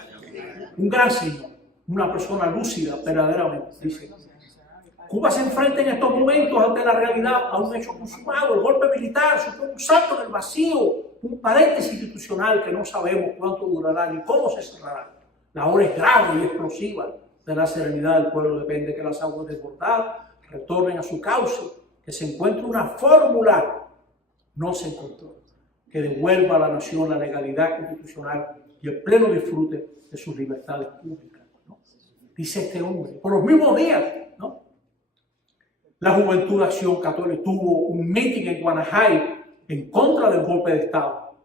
Un gran señor, una persona lúcida verdaderamente, dice. Cuba se enfrenta en estos momentos ante la realidad a un hecho consumado, el golpe militar, supone un salto en el vacío, un paréntesis institucional que no sabemos cuánto durará ni cómo se cerrará. La hora es grave y explosiva. De la serenidad del pueblo depende que las aguas desbordadas retornen a su cauce, que se encuentre una fórmula. No se encontró, que devuelva a la nación la legalidad constitucional y el pleno disfrute de sus libertades públicas, ¿no? Dice este hombre, por los mismos días, ¿no? La Juventud de Acción Católica tuvo un meeting en Guanajay en contra del golpe de Estado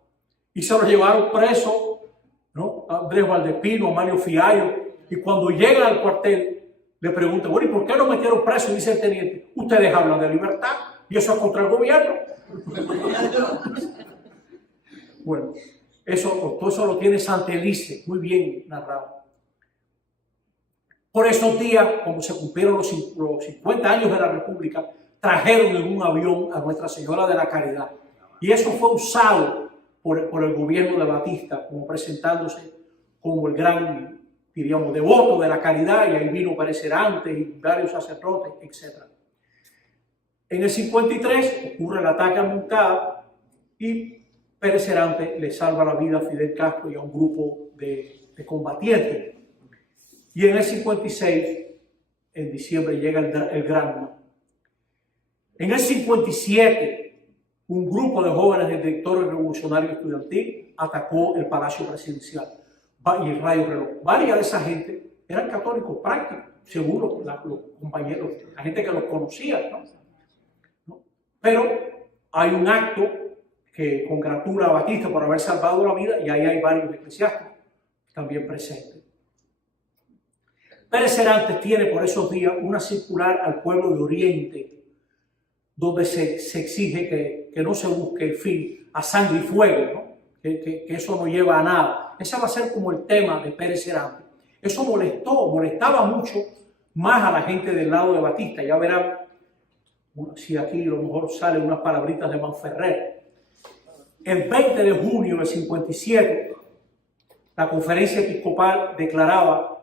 y se lo llevaron preso, ¿no? A Andrés Valdespino, a Mario Fiallo, y cuando llegan al cuartel le preguntan, bueno, ¿y por qué lo metieron preso? Y dice el teniente, ustedes hablan de libertad y eso es contra el gobierno. Bueno, todo eso lo tiene Santelice, muy bien narrado. Por esos días, como se cumplieron los 50 años de la República, trajeron en un avión a Nuestra Señora de la Caridad. Y eso fue usado por el gobierno de Batista, como presentándose como el gran, diríamos, devoto de la caridad, y ahí vino Pérez Cervantes y varios sacerdotes, etc. En el 53 ocurre el ataque a Moncada y Pérez Cervantes le salva la vida a Fidel Castro y a un grupo de combatientes. Y en el 56, en diciembre, llega el Granma. En el 57, un grupo de jóvenes del directorio revolucionario estudiantil atacó el Palacio Presidencial y el Radio Reloj. Varias de esa gente eran católicos prácticos, según los compañeros, la gente que los conocía, ¿no? Pero hay un acto que congratula a Batista por haber salvado la vida y ahí hay varios eclesiásticos también presentes. Pérez Cervantes tiene por esos días una circular al pueblo de Oriente donde se exige que no se busque el fin a sangre y fuego, ¿no? Que eso no lleva a nada. Ese va a ser como el tema de Pérez Cervantes. Eso molestaba mucho más a la gente del lado de Batista. Ya verán si aquí a lo mejor salen unas palabritas de Manferrer. El 20 de junio del 57, la conferencia episcopal declaraba: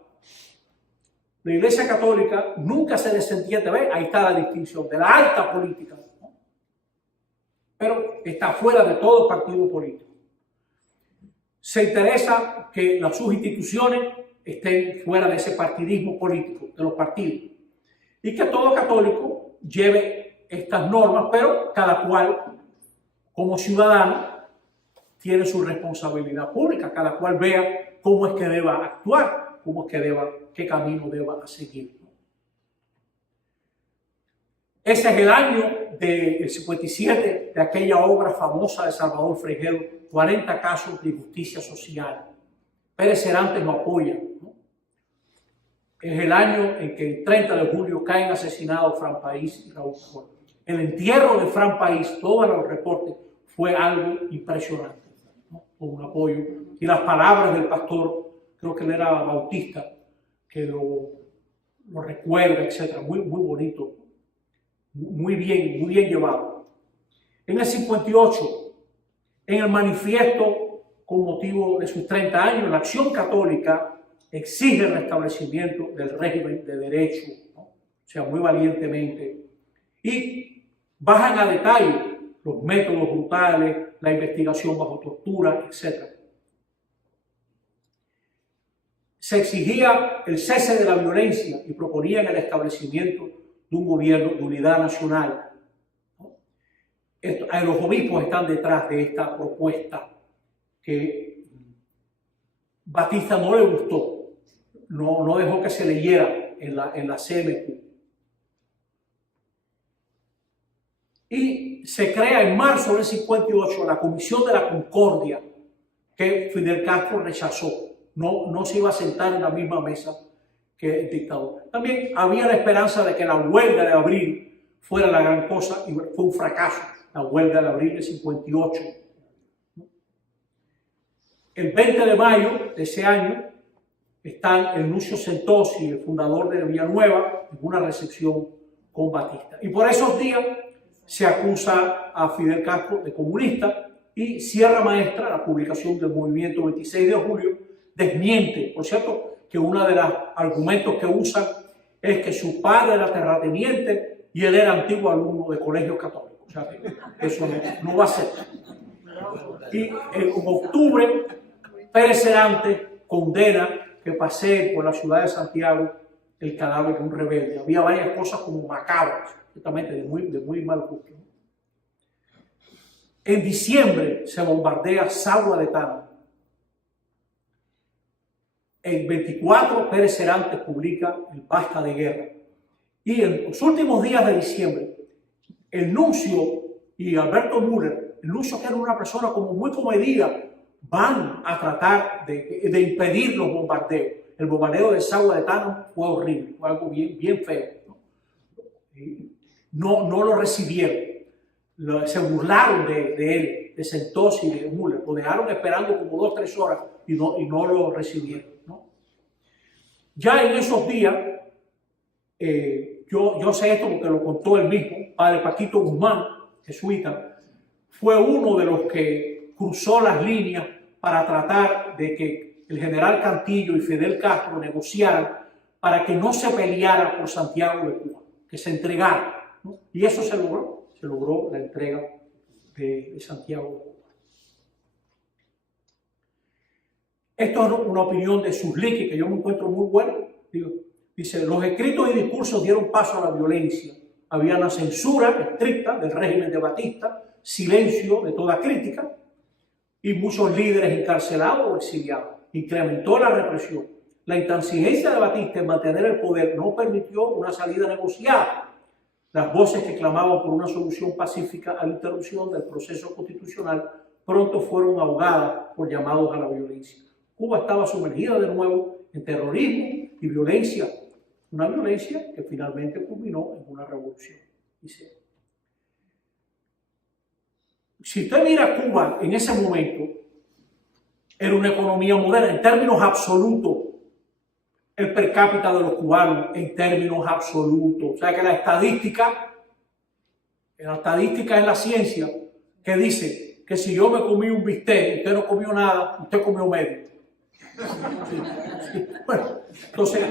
la Iglesia Católica nunca se desentiende, ¿ves? Ahí está la distinción de la alta política, ¿no? Pero está fuera de todo partido político. Se interesa que sus instituciones estén fuera de ese partidismo político, de los partidos, y que todo católico lleve estas normas, pero cada cual, como ciudadano, tiene su responsabilidad pública, cada cual vea cómo es que deba actuar, qué camino deba seguir. Ese es el año del 57, de aquella obra famosa de Salvador Frejero, 40 casos de injusticia social. Pérez Cervantes lo apoya, ¿no? es el año en que el 30 de julio caen asesinados Fran País y Raúl Pujol. El entierro de Fran País, todos los reportes, fue algo impresionante, ¿no? Con un apoyo. Y las palabras del pastor, creo que él era bautista, que lo recuerda, etc. Muy bonito, muy bien llevado. En el 58, en el manifiesto con motivo de sus 30 años, la Acción Católica exige el restablecimiento del régimen de derecho, ¿no? O sea, muy valientemente. Y bajan a detalle los métodos brutales, la investigación bajo tortura, etc. Se exigía el cese de la violencia y proponían el establecimiento de un gobierno de unidad nacional, ¿no? Los obispos están detrás de esta propuesta que Batista no le gustó. No dejó que se leyera en la CNQ. Y se crea en marzo del 58 la Comisión de la Concordia, que Fidel Castro rechazó. No se iba a sentar en la misma mesa que el dictador. También había la esperanza de que la huelga de abril fuera la gran cosa, y fue un fracaso, la huelga de abril del 58. El 20 de mayo de ese año, están el Lucio Sentosi, el fundador de Villanueva, en una recepción con Batista. Y por esos días se acusa a Fidel Castro de comunista y Sierra Maestra, la publicación del movimiento 26 de julio, desmiente, por cierto, que uno de los argumentos que usan es que su padre era terrateniente y él era antiguo alumno de colegios católicos. O sea, que eso no va a ser. Y en octubre, Pérez Cervantes condena que pasee por la ciudad de Santiago el cadáver de un rebelde. Había varias cosas como macabras, justamente de muy mal gusto. En diciembre se bombardea Sagua de Tana. El 24, Pérez Cervantes publica el Basta de Guerra. Y en los últimos días de diciembre, el nuncio y Alberto Müller, el nuncio que era una persona como muy comedida, van a tratar de impedir los bombardeos. El bombardeo de Sagua de Tana fue horrible, fue algo bien feo, ¿no? No lo recibieron, se burlaron de él, de Sentosi y de Müller, lo dejaron esperando como 2 o 3 horas y no lo recibieron, ¿no? Ya en esos días, yo sé esto porque lo contó él mismo, padre Paquito Guzmán, jesuita, fue uno de los que cruzó las líneas para tratar de que el general Cantillo y Fidel Castro negociaran para que no se peleara por Santiago de Cuba, que se entregara, ¿no? Y eso se logró la entrega de Santiago de Cuba. Esto es una opinión de Susliqui, que yo me encuentro muy buena. Dice, los escritos y discursos dieron paso a la violencia. Había una censura estricta del régimen de Batista, silencio de toda crítica y muchos líderes encarcelados o exiliados. Incrementó la represión. La intransigencia de Batista en mantener el poder no permitió una salida negociada. Las voces que clamaban por una solución pacífica a la interrupción del proceso constitucional pronto fueron ahogadas por llamados a la violencia. Cuba estaba sumergida de nuevo en terrorismo y violencia, una violencia que finalmente culminó en una revolución. Dice, si usted mira Cuba en ese momento, era una economía moderna en términos absolutos. El per cápita de los cubanos en términos absolutos. O sea que la estadística es la ciencia que dice que si yo me comí un bistec, usted no comió nada, usted comió medio. Bueno, entonces,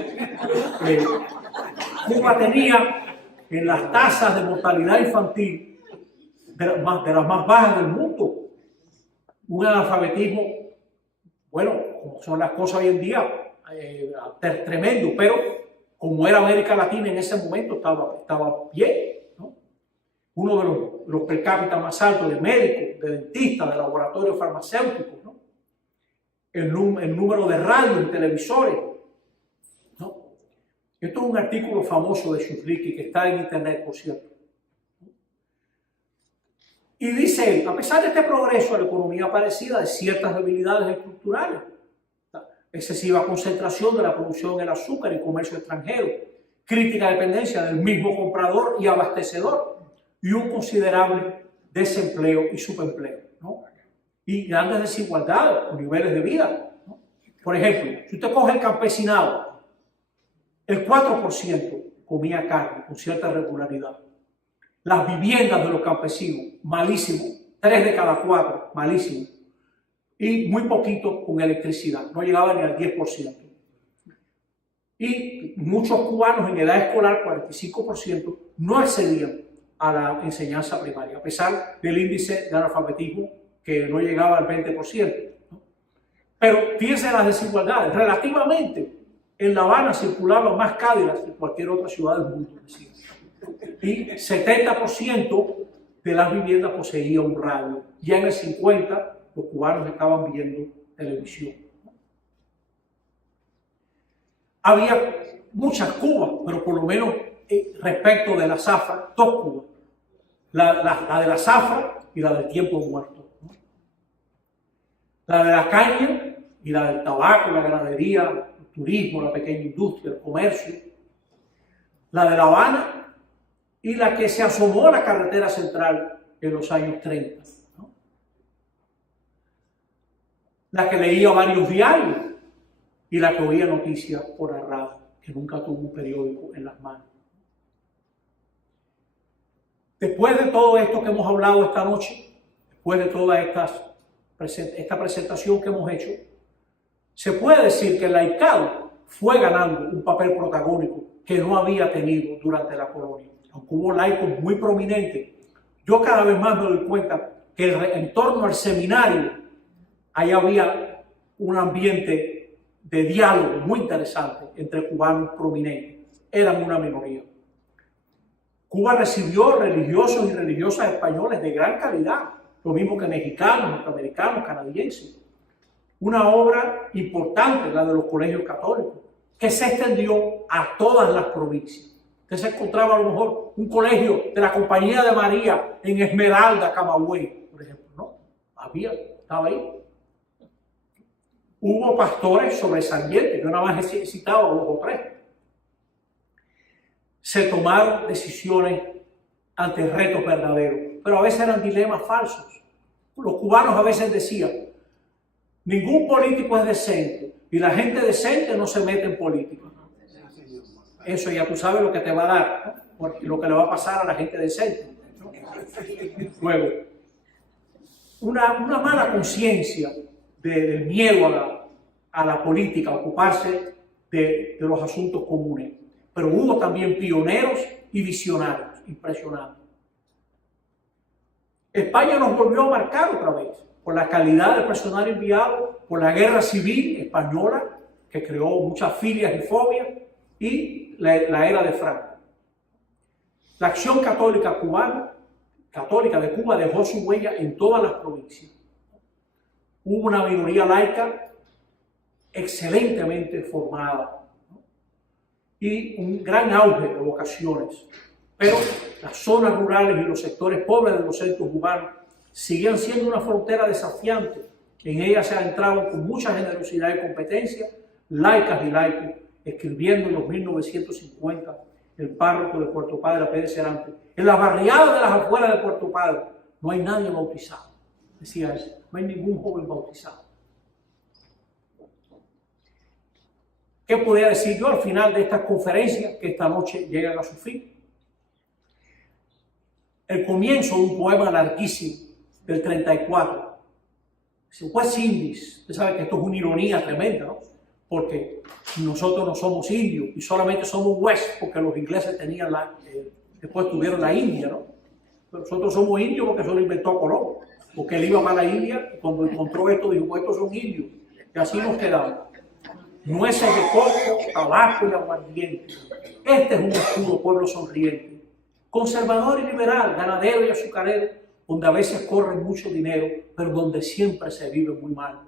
Cuba tenía en las tasas de mortalidad infantil de las más bajas del mundo, un analfabetismo, bueno, como son las cosas hoy en día, tremendo, pero como era América Latina en ese momento estaba bien, ¿no? Uno de los per cápita más altos de médicos, de dentistas, de laboratorios farmacéuticos, ¿no? El número de radios y televisores, ¿no? Esto es un artículo famoso de Susliqui que está en internet, por cierto. Y dice él, a pesar de este progreso, la economía parecida de ciertas debilidades estructurales. excesiva concentración de la producción del azúcar y comercio extranjero, crítica dependencia del mismo comprador y abastecedor, y un considerable desempleo y subempleo, ¿no? Y grandes desigualdades o niveles de vida, ¿no? Por ejemplo, si usted coge el campesinado, el 4% comía carne con cierta regularidad. Las viviendas de los campesinos, malísimo, 3 de cada 4, malísimo. Y muy poquito con electricidad, no llegaba ni al 10%. Y muchos cubanos en edad escolar, 45%, no accedían a la enseñanza primaria, a pesar del índice de analfabetismo que no llegaba al 20%, ¿no? Pero fíjense las desigualdades. Relativamente, en La Habana circulaban más Cadillacs que cualquier otra ciudad del mundo. Y 70% de las viviendas poseía un radio. Ya en el 50, los cubanos estaban viendo televisión. Había muchas Cubas, pero por lo menos respecto de la zafra, 2 Cubas. La de la zafra y la del tiempo muerto, ¿no? La de la caña y la del tabaco, la ganadería, el turismo, la pequeña industria, el comercio. La de La Habana y la que se asomó a la carretera central en los años 30, ¿no? La que leía varios diarios y la que oía noticias por la radio, que nunca tuvo un periódico en las manos. Después de todo esto que hemos hablado esta noche, después de toda esta presentación que hemos hecho, se puede decir que el laicado fue ganando un papel protagónico que no había tenido durante la colonia. Aunque hubo laicos muy prominentes, yo cada vez más me doy cuenta que en torno al seminario ahí había un ambiente de diálogo muy interesante entre cubanos prominentes. Eran una minoría. Cuba recibió religiosos y religiosas españoles de gran calidad, lo mismo que mexicanos, norteamericanos, canadienses. Una obra importante, la de los colegios católicos, que se extendió a todas las provincias. Usted se encontraba a lo mejor un colegio de la Compañía de María en Esmeralda, Camagüey, por ejemplo, ¿no? Estaba ahí. Hubo pastores sobresalientes, yo nada más he citado 2 o 3. Se tomaron decisiones ante retos verdaderos, pero a veces eran dilemas falsos. Los cubanos a veces decían, ningún político es decente y la gente decente no se mete en política. Eso ya tú sabes lo que te va a dar, ¿no? Lo que le va a pasar a la gente decente, ¿no? Luego, una mala conciencia del miedo a la política, a ocuparse de los asuntos comunes. Pero hubo también pioneros y visionarios impresionantes. España nos volvió a marcar otra vez por la calidad del personal enviado, por la guerra civil española, que creó muchas filias y fobias, y la era de Franco. La acción católica de Cuba dejó su huella en todas las provincias. Hubo una minoría laica excelentemente formada, ¿no? Y un gran auge de vocaciones. Pero las zonas rurales y los sectores pobres de los centros urbanos siguen siendo una frontera desafiante. En ella se ha entrado con mucha generosidad y competencia, laicas y laicos, escribiendo en los 1950 el párroco de Puerto Padre, Pérez Cerante. En las barriadas de las afueras de Puerto Padre no hay nadie bautizado. Decía eso, no hay ningún joven bautizado. ¿Qué podría decir yo al final de estas conferencias que esta noche llegan a su fin? El comienzo de un poema larguísimo del 34. West Indies. Usted sabe que esto es una ironía tremenda, ¿no? Porque nosotros no somos indios y solamente somos West porque los ingleses tenían después tuvieron la India, ¿no? Pero nosotros somos indios porque eso lo inventó Colón. Porque él iba para la India y cuando encontró esto dijo, estos son indios. Y así nos quedamos. Nueces de coco, tabaco y aguardiente. Este es un escudo, pueblo sonriente. Conservador y liberal, ganadero y azucarero, donde a veces corre mucho dinero, pero donde siempre se vive muy mal.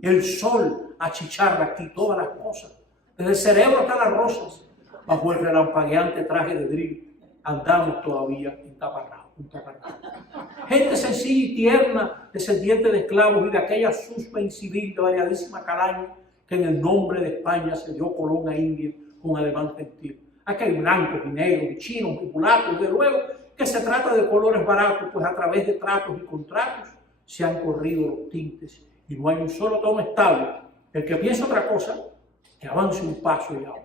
El sol achicharra aquí todas las cosas, desde el cerebro hasta las rosas. Bajo el relampagueante traje de drill, andamos todavía en taparrao. Gente sencilla y tierna, descendiente de esclavos y de aquella suspe incivil de variadísima calaña, que en el nombre de España se dio Colón a India con alemán gentil. Aquí hay blancos y negros, y chinos, y mulatos, de luego que se trata de colores baratos, pues a través de tratos y contratos se han corrido los tintes y no hay un solo tono estable. El que piensa otra cosa, que avance un paso y ahora.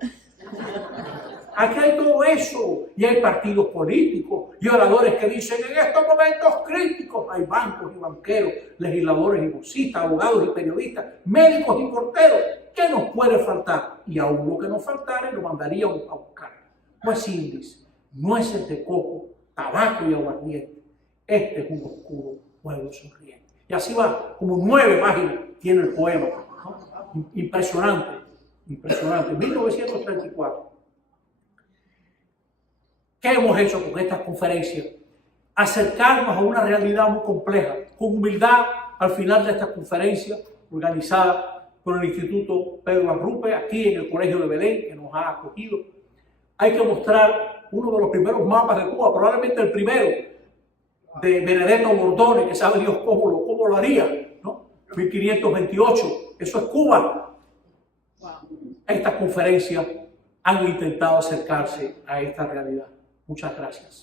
Aquí hay todo eso, y hay partidos políticos y oradores que dicen en estos momentos críticos hay bancos y banqueros, legisladores y bolsistas, abogados y periodistas, médicos y porteros. ¿Qué nos puede faltar? Y aún lo que nos faltara lo mandaríamos a buscar. No es índice, nueces de coco, tabaco y aguardiente. Este es un oscuro pueblo sonriente. Y así va, como 9 páginas tiene el poema, ¿no? Impresionante, impresionante. 1934. ¿Qué hemos hecho con estas conferencias? Acercarnos a una realidad muy compleja, con humildad al final de estas conferencias organizadas por el Instituto Pedro Arrupe, aquí en el Colegio de Belén, que nos ha acogido. Hay que mostrar uno de los primeros mapas de Cuba, probablemente el primero, de Benedetto Bordone, que sabe Dios cómo lo haría, ¿no? 1528, eso es Cuba. Estas conferencias han intentado acercarse a esta realidad. Muchas gracias.